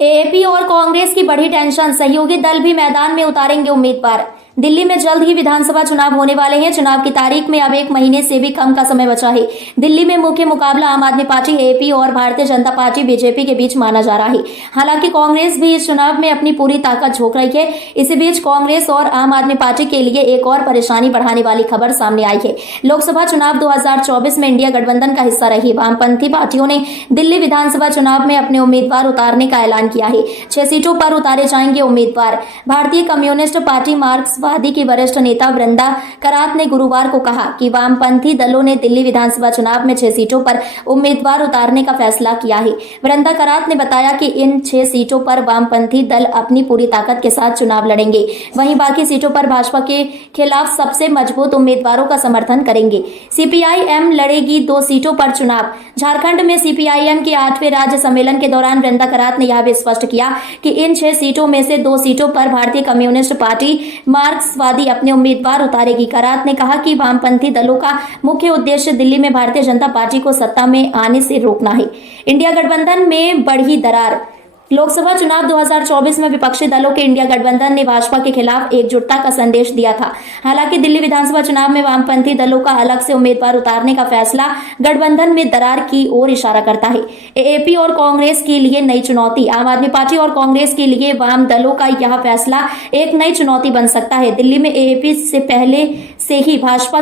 AAP और कांग्रेस की बढ़ी टेंशन, सहयोगी दल भी मैदान में उतारेंगे उम्मीदवार। दिल्ली में जल्द ही विधानसभा चुनाव होने वाले हैं। चुनाव की तारीख में अब 1 महीने से भी कम का समय बचा है। दिल्ली में मुख्य मुकाबला आम आदमी पार्टी एएपी और भारतीय जनता पार्टी बीजेपी के बीच माना जा रहा है। हालांकि कांग्रेस भी इस चुनाव में अपनी पूरी ताकत झोंक रही है। इसी बीच कांग्रेस और आम आदमी पार्टी के लिए एक और परेशानी बढ़ाने वाली खबर सामने आई है। लोकसभा चुनाव 2024 में इंडिया गठबंधन का हिस्सा रही वामपंथी पार्टियों ने दिल्ली विधानसभा चुनाव में अपने उम्मीदवार उतारने का ऐलान किया है। 6 सीटों पर उतारे जाएंगे उम्मीदवार। भारतीय कम्युनिस्ट पार्टी मार्क्सवादी की वरिष्ठ नेता वृंदा करात ने गुरुवार को कहा कि वामपंथी दलों ने दिल्ली विधानसभा चुनाव में 6 सीटों पर उम्मीदवार उतारने का फैसला किया है। वृंदा करात ने बताया कि इन 6 सीटों पर वामपंथी दल अपनी पूरी ताकत के साथ चुनाव लड़ेंगे। वहीं बाकी सीटों पर भाजपा के खिलाफ सबसे मजबूत उम्मीदवारों का समर्थन करेंगे। सीपीआई-एम लड़ेगी 2 सीटों पर चुनाव। झारखंड में सीपीआई-एम के 8वें राज्य सम्मेलन के दौरान वृंदा करात ने यह भी स्पष्ट किया कि इन 6 सीटों में से 2 सीटों पर भारतीय कम्युनिस्ट पार्टी मार्क्सवादी अपने उम्मीदवार उतारेगी। करात ने कहा कि वामपंथी दलों का मुख्य उद्देश्य दिल्ली में भारतीय जनता पार्टी को सत्ता में आने से रोकना है। इंडिया गठबंधन में बढ़ी दरार। लोकसभा चुनाव 2024 में विपक्षी दलों के इंडिया गठबंधन ने भाजपा के खिलाफ एकजुटता का संदेश दिया था। हालांकि दिल्ली विधानसभा चुनाव में वामपंथी दलों का अलग से उम्मीदवार उतारने का फैसला गठबंधन में दरार की ओर इशारा करता है। एएपी और कांग्रेस के लिए नई चुनौती। आम आदमी पार्टी और कांग्रेस के लिए वाम दलों का यह फैसला एक नई चुनौती बन सकता है। दिल्ली में एएपी से पहले से ही भाजपा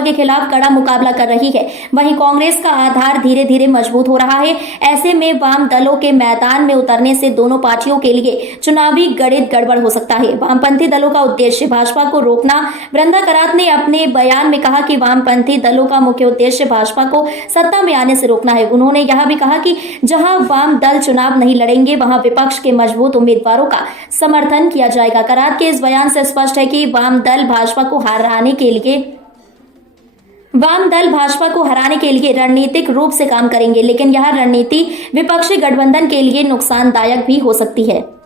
के खिलाफ कड़ा मुकाबला कर रही है। वहीं कांग्रेस का आधार धीरे धीरे मजबूत हो रहा है। ऐसे में वाम दलों के मैदान में उतरने से दोनों पार्टियों के लिए चुनावी गणित गड़बड़ हो सकता है। वामपंथी दलों का उद्देश्य भाजपा को रोकना। वृंदा करात ने अपने बयान में कहा कि वामपंथी दलों का मुख्य उद्देश्य भाजपा को सत्ता में आने से रोकना है। उन्होंने यह भी कहा कि जहां वाम दल चुनाव नहीं लड़ेंगे वहां विपक्ष के मजबूत उम्मीदवारों का समर्थन किया जाएगा। करात के इस बयान से स्पष्ट है कि वाम दल भाजपा को हराने के लिए रणनीतिक रूप से काम करेंगे, लेकिन यह रणनीति विपक्षी गठबंधन के लिए नुकसानदायक भी हो सकती है।